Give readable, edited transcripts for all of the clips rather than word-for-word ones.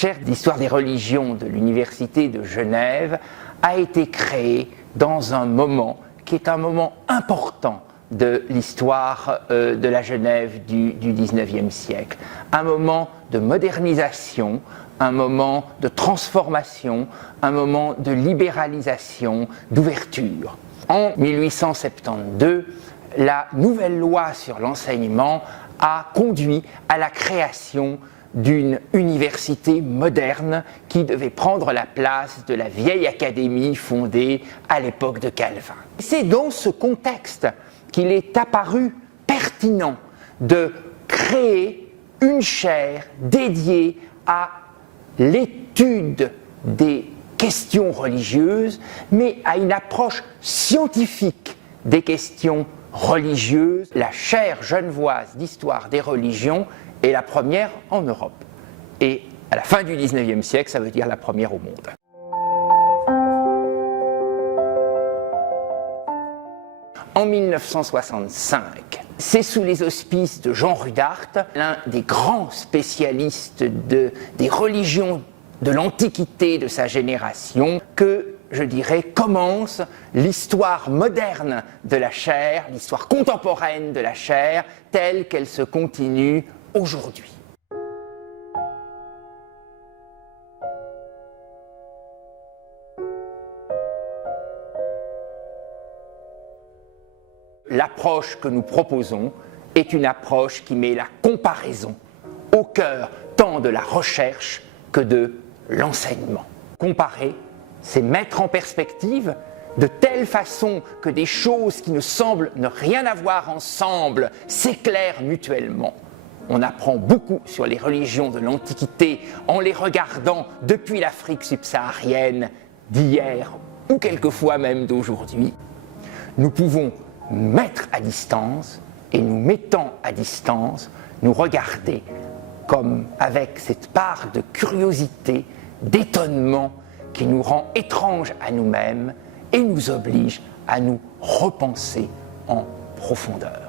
chaire d'histoire des religions de l'Université de Genève a été créée dans un moment qui est un moment important de l'histoire de la Genève du XIXe siècle. Un moment de modernisation, un moment de transformation, un moment de libéralisation, d'ouverture. En 1872, la nouvelle loi sur l'enseignement a conduit à la création d'une université moderne qui devait prendre la place de la vieille académie fondée à l'époque de Calvin. C'est dans ce contexte qu'il est apparu pertinent de créer une chaire dédiée à l'étude des questions religieuses, mais à une approche scientifique des questions religieuses. La chaire genevoise d'histoire des religions est la première en Europe. Et à la fin du XIXe siècle, ça veut dire la première au monde. En 1965, c'est sous les auspices de Jean Rudart, l'un des grands spécialistes des religions de l'Antiquité de sa génération, que, je dirais, commence l'histoire moderne de la chaire, l'histoire contemporaine de la chaire, telle qu'elle se continue aujourd'hui. L'approche que nous proposons est une approche qui met la comparaison au cœur tant de la recherche que de l'enseignement. Comparer, c'est mettre en perspective de telle façon que des choses qui ne semblent ne rien avoir ensemble s'éclairent mutuellement. On apprend beaucoup sur les religions de l'Antiquité en les regardant depuis l'Afrique subsaharienne d'hier ou quelquefois même d'aujourd'hui. Nous pouvons mettre à distance et nous mettant à distance, nous regarder comme avec cette part de curiosité, d'étonnement qui nous rend étranges à nous-mêmes et nous oblige à nous repenser en profondeur.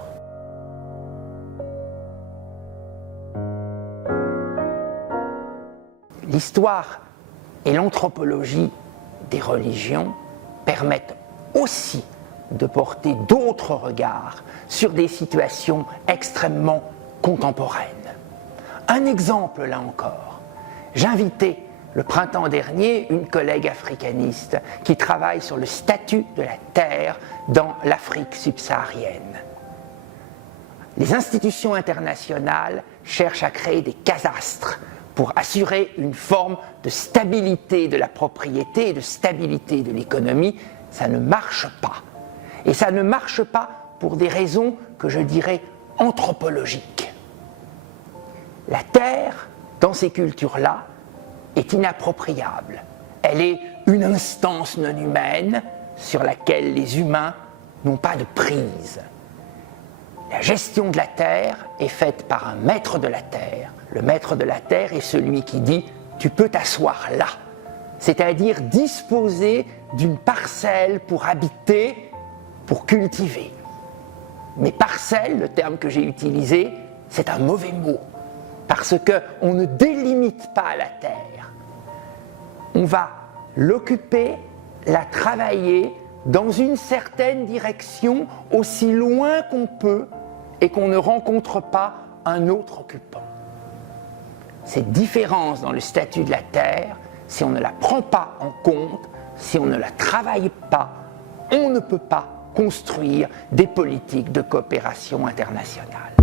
L'histoire et l'anthropologie des religions permettent aussi de porter d'autres regards sur des situations extrêmement contemporaines. Un exemple là encore, j'invitais le printemps dernier une collègue africaniste qui travaille sur le statut de la terre dans l'Afrique subsaharienne. Les institutions internationales cherchent à créer des cadastres pour assurer une forme de stabilité de la propriété et de stabilité de l'économie. Ça ne marche pas. Et ça ne marche pas pour des raisons que je dirais anthropologiques. La terre, dans ces cultures-là, est inappropriable. Elle est une instance non humaine sur laquelle les humains n'ont pas de prise. La gestion de la terre est faite par un maître de la terre. Le maître de la terre est celui qui dit « tu peux t'asseoir là », c'est-à-dire disposer d'une parcelle pour habiter, pour cultiver. Mais parcelle, le terme que j'ai utilisé, c'est un mauvais mot, parce qu'on ne délimite pas la terre. On va l'occuper, la travailler dans une certaine direction aussi loin qu'on peut et qu'on ne rencontre pas un autre occupant. Cette différence dans le statut de la terre, si on ne la prend pas en compte, si on ne la travaille pas, on ne peut pas construire des politiques de coopération internationale.